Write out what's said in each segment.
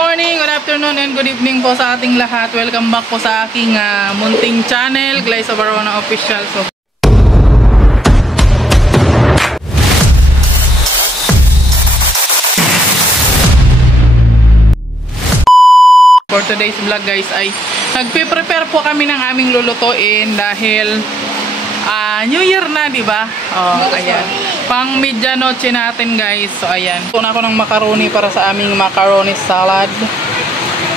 morning, good afternoon, and good evening po sa ating lahat. Welcome back po sa aking munting channel, Glyza Barona Official. So, for today's vlog guys ay nagpe-prepare po kami ng aming lulutuin dahil New Year na, di ba? Oh, ayan. Pang medianoche natin, guys. So, ayan. Ito na ako ng macaroni para sa aming macaroni salad.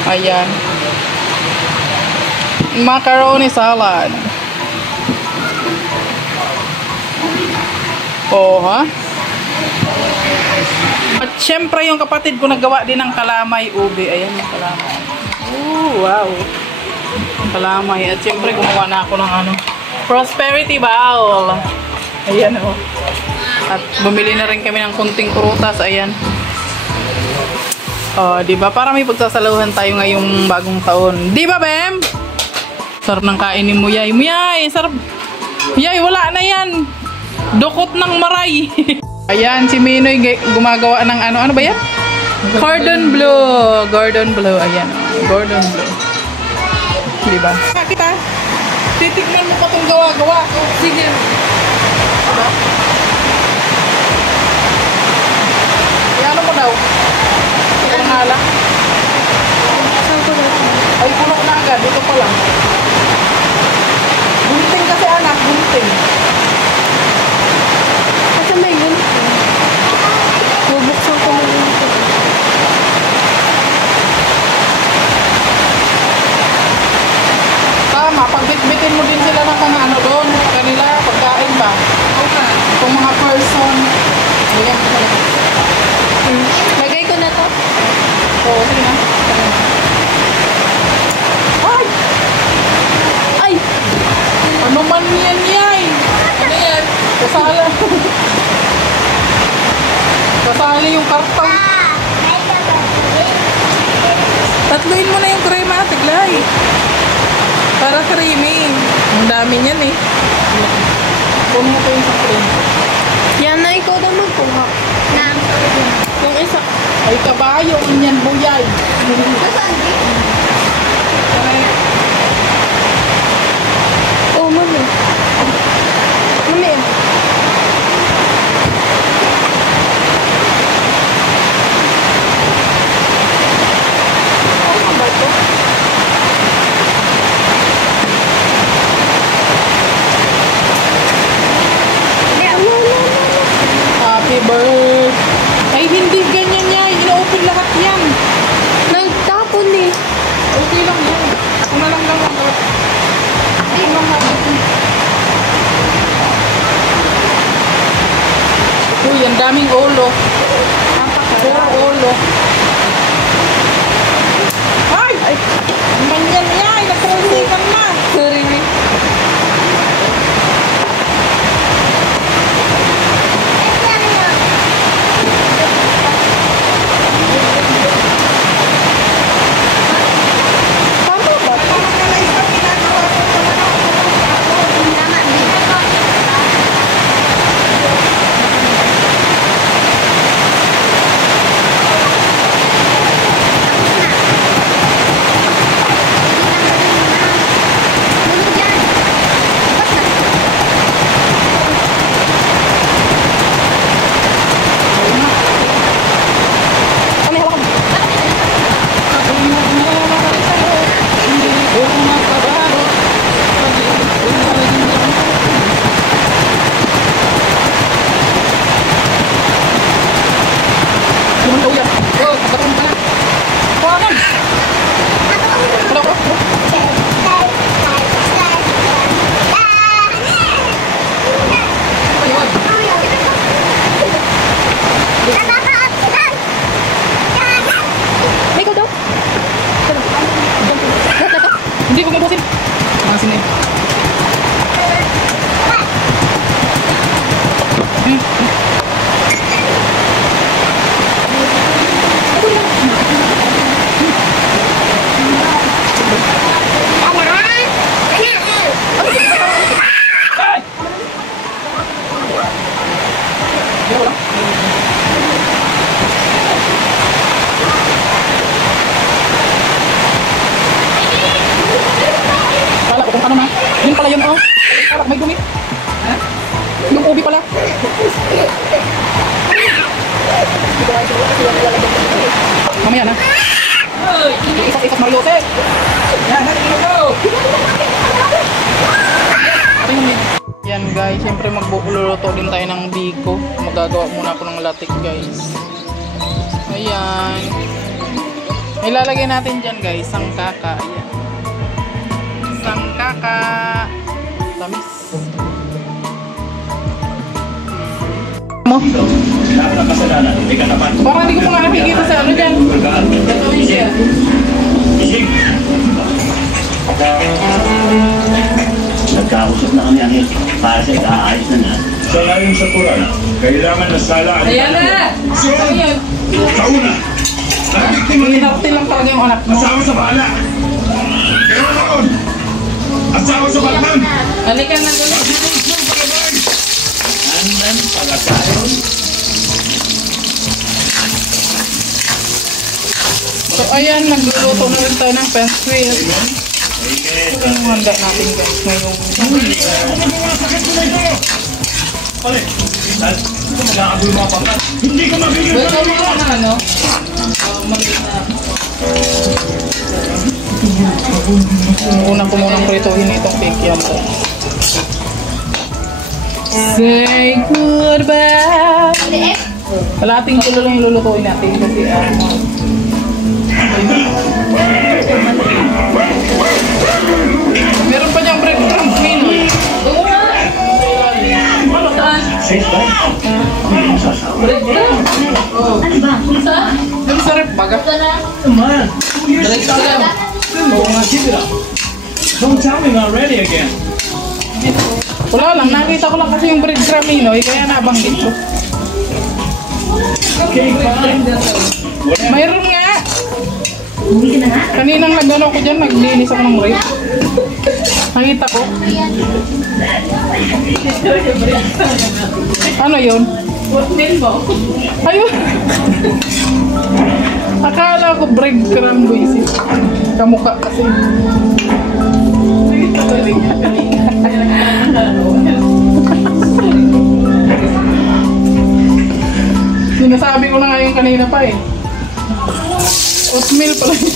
Ayan. Macaroni salad. Oh, ha? At syempre, yung kapatid ko nagawa din ng kalamay ube. Ayan, yung kalamay. Oh, wow. Kalamay. At syempre, gumawa na ako ng prosperity bowl. Ayan o. At bumili na rin kami ng kunting prutas. Ayan. O, diba? Para may pagsasaluhan tayo ngayong bagong taon. Diba, Bem? Sarap ng kainin mo, Yay. Yay, sarap. Yay, wala na yan. Dukot ng maray. Ayan, si Minoy gumagawa ng ano ba yan? Gordon Blue. Gordon Blue. Ayan. Gordon Blue. Diba? Kita. Titignan mo pa itong gawa-gawa. Sige. Diba? Ano mo daw? Ito nga lang. Ay, puno na agad. Dito pa lang. Gunting kasi anak. Gunting. Kasi may gunting. Bubuksan ko na gunting. Tama, pagbitbitin mo din sila ng ano doon, kanila, pagkain ba? Okay. Kung mga person, ganyan ko lang. Lagay ko na to. Oo, okay na. Ay! Ay! Ano man yan, Yay? Ano yan? Kasala. Kasali yung karton. Tatluin mo na yung crema, tiglay. Para creamy. Ang dami niyan eh. Puno mo pa yung sa cream. Yan na, ikaw na magkuha. Yung isa. Ay, kabayo. Yan, buyay. Oh, mami. Mami. Ano ba ito? Happy birthday. Ay, hindi ganyan niya. Ina-open lahat yan. Nagtapon eh. Okay lang yan. Ako na lang naman. Ako lang naman. Uy, ang daming ulo. Puro ulo. Ay! Ay! Ang ganyan niya. Nag-transikan na. Sorry, me. Yun pala yun, oh. Parang may dumi. Yung ubi pala. Mamaya na. Isas Mariose. Yan guys, siyempre magbubuluto din tayo ng biko. Magagawa muna ako ng latik guys. Ayan. Ilalagay natin dyan guys, sangkaka. Ayan. Sangkaka. Tamis. Mo? Parang hindi ko pa nga nakikita sa ano dyan. Nagkausap na kami ang para sa ikaayos na na. Sa layon sa Quran, kailangan na sala. Ayan na! Ayan. Sa una, Hinapti lang talaga yung anak mo. asawa sa bala. Kaya naon, asawa sa Batman. Halika na doon. Andan pagkasayon. So ayan, nagluluto na rin tayo ng penswil. Ito yung handa natin guys ngayong Pare, nagkakagulo mga pangkat. Hindi ka magiging wait, ano ka na ano? Maliit na. Una ko munang prituhin itong pekian ko. Say goodbye! Kalating kilo lang yung lulutuin natin kasi meron pa niyang breadcrumbs menu. Oo nga! Safe ba? Breadcrumbs? Oo. Saan? Ano sa rep baga? Naman. Breadcrumbs. Oo nga. Don't tell me I'm ready again. Wala lang, nakita ko lang kasi yung breadcrumb menu kaya nabanggit ko. Okay, fine. Mayroon nga! Kaninang nag-ano ko dyan, naglinis ako ng rep. Nakita ko. Ano yun? Ayun! Akala ko breadcrumb buisit. Kamukha kasi. Sinasabi ko na nga yung kanina pa eh. Oatmeal pala yun.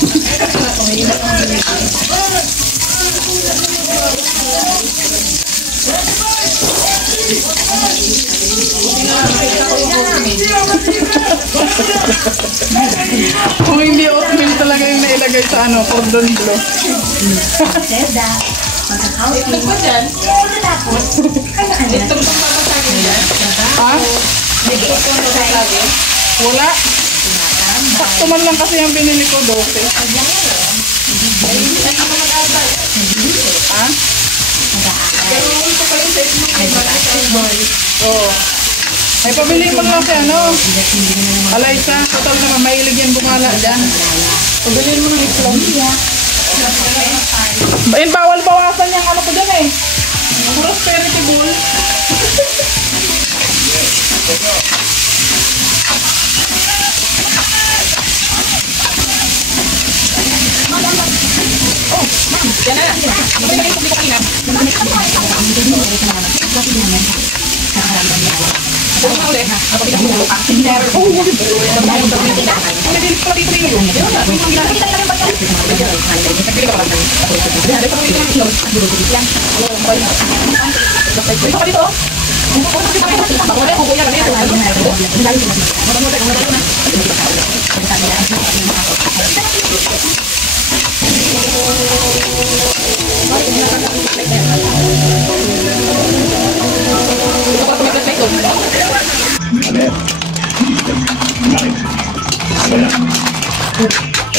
Kung hindi oatmeal talaga yung nailagay sa ano, cordon bleu. Itlog ba dyan? Itlog bang papasagin dyan? Ha? Itlog bang papasagin? Wala. Sakto man lang kasi yung binili ko, 12. Ha? Pero ito pa rin sa itlog. Oo. Ay, pabili mo lang siya, ano? Alaysa, total naman, mahilig yan bumala dyan. Pabili mo ng itlog. Ayun, bawal bawasan yung ano ko dyan eh. Prosperity bowl. Yan na. Ito na yung publiko kanina. Ito na ulit. Napapita mo ang dinner. Oh, wag ito. Hindi ko dito rin yun. Ito pa dito.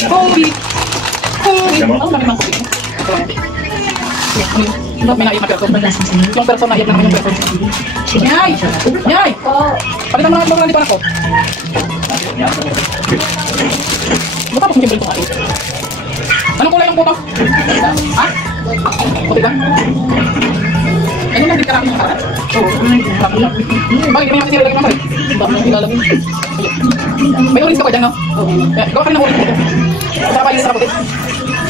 Holy! Holy! Ang laki ng kopi. May naiyak na person. Yung person naiyak na naman yung person. Yay! Yay! Palitan mo na ang para ko. Matapos mo yung balik ko kain. Anong kulay yung puto? Ha? Puti ba? Ano lang din karami yung karat? Oo. Bakit kami kasi nilagay naman? Bakit nang ilalagay? May orange ka ba dyan, no? Oo. Gawa ka rin ng orange puto. Masarap pa yung sarap puti.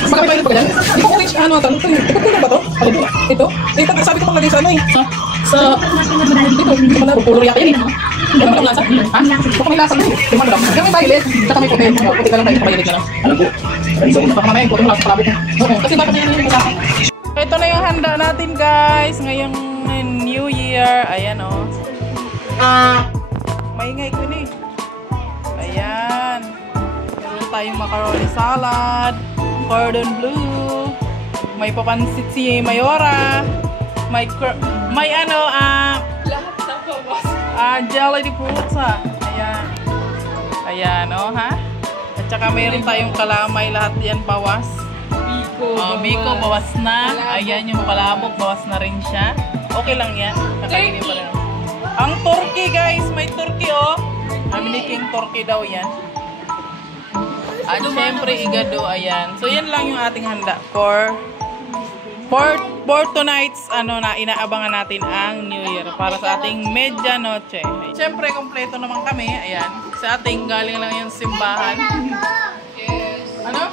Magkapit pa ganyan. Ito ko reach ano ito. Ito ba to? Ito. Ito sabi ko pang lagay sa ano eh. Sa dito mana pulo yata yan. Ano ba lasa? Ha? Baka may lasa din. Yung ano lang. Yung may violet, saka may puti. Puti ka lang tayo sa violet na lang. Alam ko. Baka mamaya yung puti mo lang sa palabok. Oo, kasi baka may ano sa akin. Ito na yung handa natin guys. Ngayong New Year. Ayan o. Maingay ko ni. Ayan. Meron tayong macaroni salad. Cordon bleu. May papansit si Mayora. May ano, Lahat ng bawas. jelly de fruits ha. Ayan. Ayan o ha. At saka mayroon tayong kalamay. Lahat yan bawas. Biko, bawas na. Ayan yung palabok, bawas na rin siya. Okay lang yan. Kakainin pa rin. Ang turkey guys, may turkey oh. King turkey daw yan. At syempre igado, ayan. So yan lang yung ating handa for tonight's ano na inaabangan natin ang New Year para sa ating medianoche. Syempre kompleto naman kami, ayan. Sa ating galing lang yung simbahan. Yes. Ano?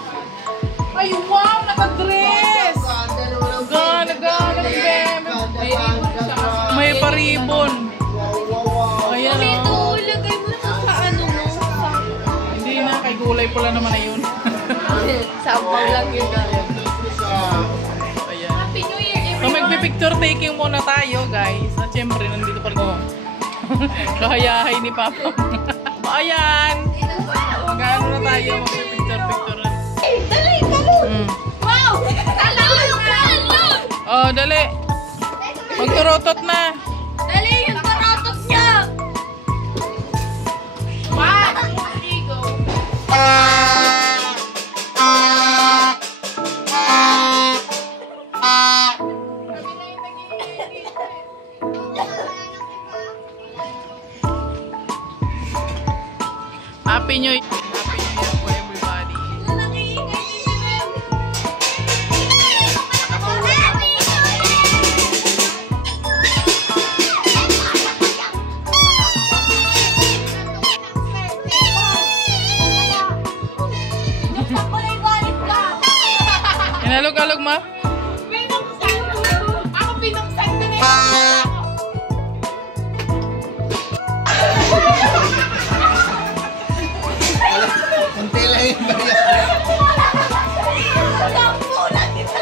Ay, wow! Naka-dress! Gana, bem! May paribon. Ayan, Ito, oh. lagay mo na sa ano mo. Hindi na, kay gulay pula naman na yun. Sabaw lang yun. Ayan. Happy New Year, So, everyone. magpipicture taking muna tayo, guys. At syempre, nandito pa rin ako. Kahayahay ni Papa. Ayan! Mag-ano na tayo, magpipicture na. Dali, talon! Wow! Talon! Oh, dali! Magturotot na! Dali, yung taratot niya! Wow! Go! Happy New Year! Happy New Year for everybody! Inalog-alog ma? Ako pinungsan ko na yun. Kunti lang yung bayan. Sampulan kita.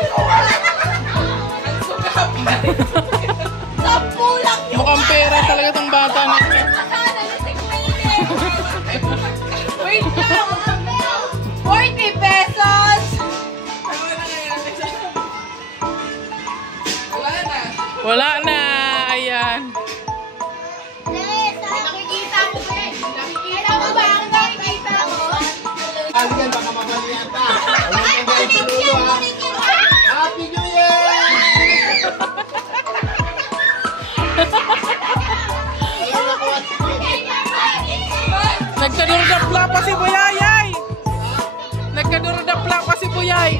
Sampulan yun. Mukhang pera talaga tong bata na. Wait lang. 40 pesos. Wala na! Ayan. Nakikita mo ba? Nakikita mo ba? Ang nakikita mo? Aligan, baka mamalian pa. Huwag kang guys sa lulo ha. Happy New Year! Ayun ako at Nagkadurdapla pa si Buyayay! Nagkadurdapla pa si Buyay!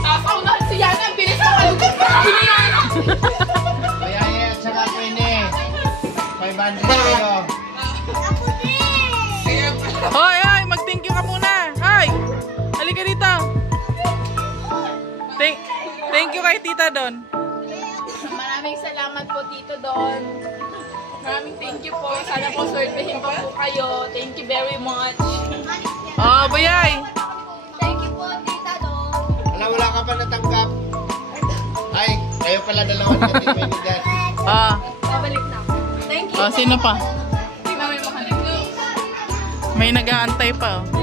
Nasaunahan si Yana. Ang bilis ng kalugan. Mayaya at saka Queenie. 500 kayo. Hoy, hoy! Mag-thank you ka muna! Hoy! Halika dito! Thank you kay Tita Don. Maraming salamat po Tito Don. Maraming thank you po. Sana po swertehin pa po kayo. Thank you very much. Oh, Buyay! Thank you po Tita Don. Wala ka pa natanggap. Ay, kayo pala dalawa na tingin dyan. Ah, Babalik na ako. Thank you. oh, sino pa? Si Mami Mahalig. May nag-aantay pa. Oh.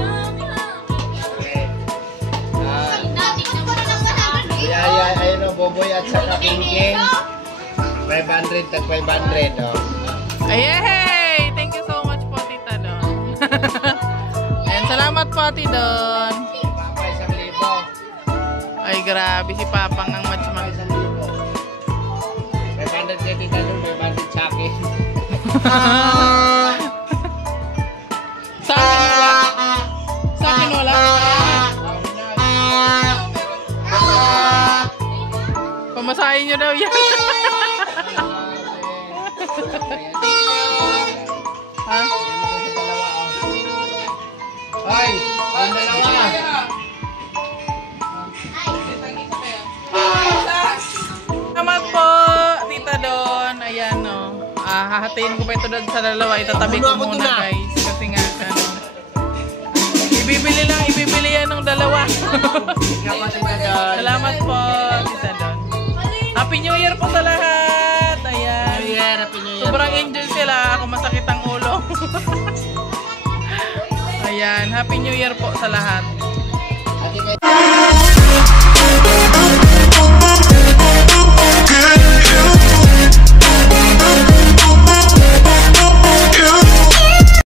Mayaya, ayun o, Boboy at saka King. 500 tag 500 o. Ay, thank you so much po, Tita Don. Ayan, salamat po, Tita Don. Papa, 1,000. Ay, grabe si Papang ang matchmang. 500 kay Tita Don, 500 sa akin. Sa akin wala. Sa akin wala. bahay nyo daw yan. Ha? Hoy, ang dalawa. Salamat po, Tita Don. Ayan, no. Hahatiin ko pa ito doon sa dalawa. Itatabi ko muna, guys. Kasi nga, ano. Ibibili yan ng dalawa. Salamat po, Tita Don. Happy New Year po sa lahat. Ayan. Happy New Year. Sobrang enjoy sila. Ako masakit ang ulo. Ayan. Happy New Year po sa lahat.